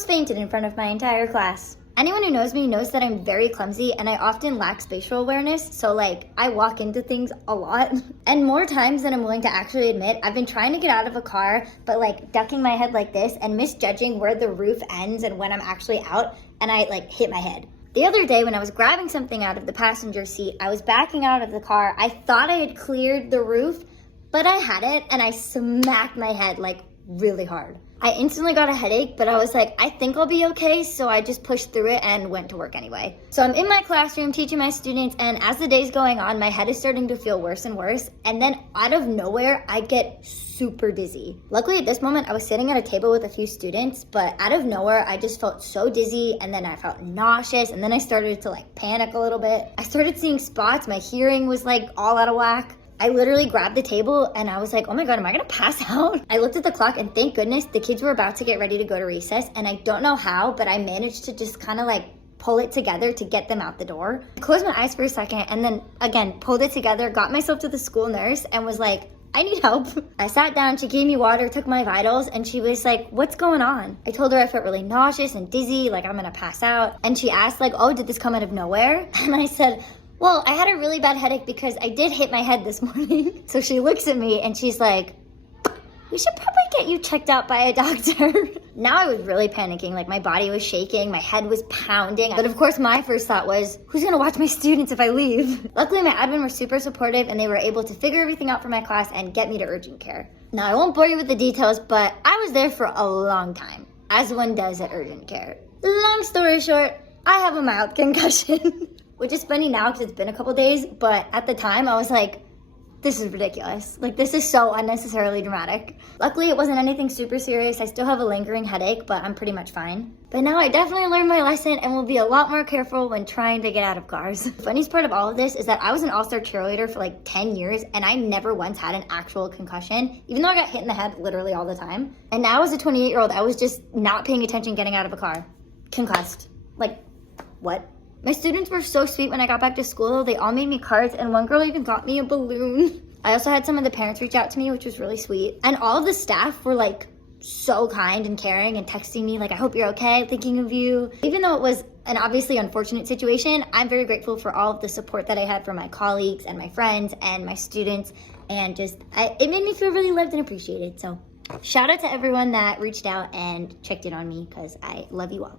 almost fainted in front of my entire class. Anyone who knows me knows that I'm very clumsy and I often lack spatial awareness, so like I walk into things a lot. And more times than I'm willing to actually admit, I've been trying to get out of a car, but like ducking my head like this and misjudging where the roof ends and when I'm actually out, and I like hit my head. The other day when I was grabbing something out of the passenger seat, I was backing out of the car. I thought I had cleared the roof, but I hadn't, and I smacked my head like really hard. I instantly got a headache, but I was like, I think I'll be okay, so I just pushed through it and went to work anyway. So I'm in my classroom teaching my students, and as the day's going on, my head is starting to feel worse and worse, and then out of nowhere, I get super dizzy. Luckily at this moment, I was sitting at a table with a few students, but out of nowhere, I just felt so dizzy, and then I felt nauseous, and then I started to like panic a little bit. I started seeing spots, my hearing was like all out of whack. I literally grabbed the table and I was like, oh my God, am I gonna pass out? I looked at the clock and thank goodness the kids were about to get ready to go to recess, and I don't know how, but I managed to just kind of like pull it together to get them out the door. I closed my eyes for a second and then again, pulled it together, got myself to the school nurse and was like, I need help. I sat down, she gave me water, took my vitals, and she was like, what's going on? I told her I felt really nauseous and dizzy, like I'm gonna pass out. And she asked like, oh, did this come out of nowhere? And I said, well, I had a really bad headache because I did hit my head this morning. So she looks at me and she's like, we should probably get you checked out by a doctor. Now I was really panicking, like my body was shaking, my head was pounding. But of course my first thought was, who's gonna watch my students if I leave? Luckily my admin were super supportive and they were able to figure everything out for my class and get me to urgent care. Now I won't bore you with the details, but I was there for a long time, as one does at urgent care. Long story short, I have a mild concussion. Which is funny now because it's been a couple days, but at the time I was like, this is ridiculous. Like, this is so unnecessarily dramatic. Luckily, it wasn't anything super serious. I still have a lingering headache, but I'm pretty much fine. But now I definitely learned my lesson and will be a lot more careful when trying to get out of cars. The funniest part of all of this is that I was an all-star cheerleader for like 10 years and I never once had an actual concussion, even though I got hit in the head literally all the time. And now as a 28-year-old, I was just not paying attention getting out of a car. Concussed. Like, what? My students were so sweet when I got back to school. They all made me cards and one girl even got me a balloon. I also had some of the parents reach out to me, which was really sweet. And all of the staff were like so kind and caring and texting me like, I hope you're okay, thinking of you. Even though it was an obviously unfortunate situation, I'm very grateful for all of the support that I had from my colleagues and my friends and my students. And just, it made me feel really loved and appreciated. So shout out to everyone that reached out and checked in on me because I love you all.